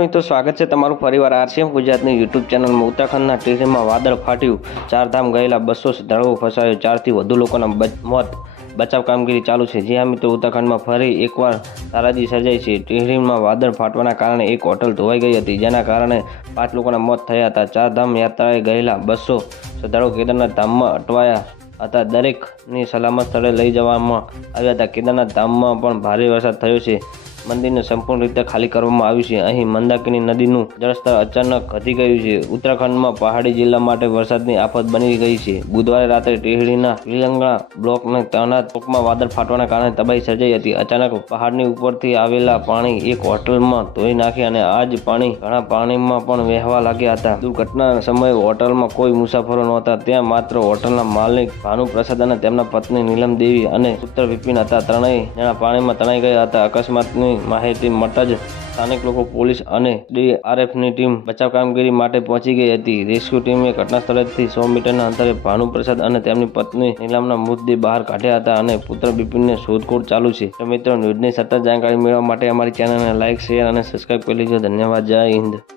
મિત્રો, સ્વાગત છે તમારું ફરીવાર આરસીએમ ગુજરાતની યુટ્યુબ ચેનલમાં. ઉત્તરાખંડના ટેકરીમાં વાદળ ફાટ્યું. ચારધામ ગયેલા બસો શ્રદ્ધાળુઓ ફસાયો. ચારથી વધુ લોકોના મોત. બચાવ કામગીરી ચાલુ છે. જ્યાં મિત્રો, ઉત્તરાખંડમાં ફરી એકવાર તારાજી સર્જાઈ છે. ટેહરીમાં વાદળ ફાટવાના કારણે એક હોટલ ધોવાઈ ગઈ હતી, જેના કારણે પાંચ લોકોના મોત થયા હતા. ચારધામ યાત્રાએ ગયેલા બસો શ્રદ્ધાળુઓ કેદારનાથ ધામમાં અટવાયા હતા. દરેકની સલામત સ્થળે લઈ જવામાં આવ્યા હતા. કેદારનાથ ધામમાં પણ ભારે વરસાદ થયો છે. મંદિરને સંપૂર્ણ રીતે ખાલી કરવામાં આવ્યું છે. અહીં મંદાકિની નદીનું જળસ્તર અચાનક ઘટી ગયું છે. ઉત્તરાખંડમાં પહાડી જિલ્લા માટે વરસાદની આફત બની ગઈ છે. બુધવારે રાત્રે ટેહડીના વિલંગણા બ્લોકના તણાત ચોકમાં વાદળ ફાટવાના કારણે તબાહી સર્જાઈ હતી. અચાનક પહાડની ઉપરથી આવેલા પાણી એક હોટલમાં ધોઈ નાખી અને આ જ પાણી ઘણા પાણીમાં પણ વહેવા લાગ્યા હતા. દુર્ઘટના સમયે હોટલમાં કોઈ મુસાફરો નહોતા. ત્યાં માત્ર હોટલના માલિક ભાનુ પ્રસાદ અને તેમના પત્ની નીલમ દેવી અને પુત્ર વિપિન હતા. ત્રણેય જણા પાણીમાં તણાઈ ગયા હતા. અકસ્માતની માહિતી મળતા જ સ્થાનિક લોકો, પોલીસ અને ડીઆરએફની ટીમ બચાવ કામગીરી માટે પહોંચી ગઈ હતી. રેસ્ક્યુ ટીમે ઘટના સ્થળેથી સો મીટરના અંતરે ભાનુપ્રસાદ અને તેમની પત્ની નીલામના મૃતદેહ બહાર કાઢ્યા હતા અને પુત્ર બિપિનને શોધખોળ ચાલુ છે. તો મિત્રો, ન્યૂઝની સતત જાણકારી મેળવવા માટે અમારી ચેનલને લાઇક શેર અને સબસ્ક્રાઇબ કરી લેજો. ધન્યવાદ. જય હિન્દ.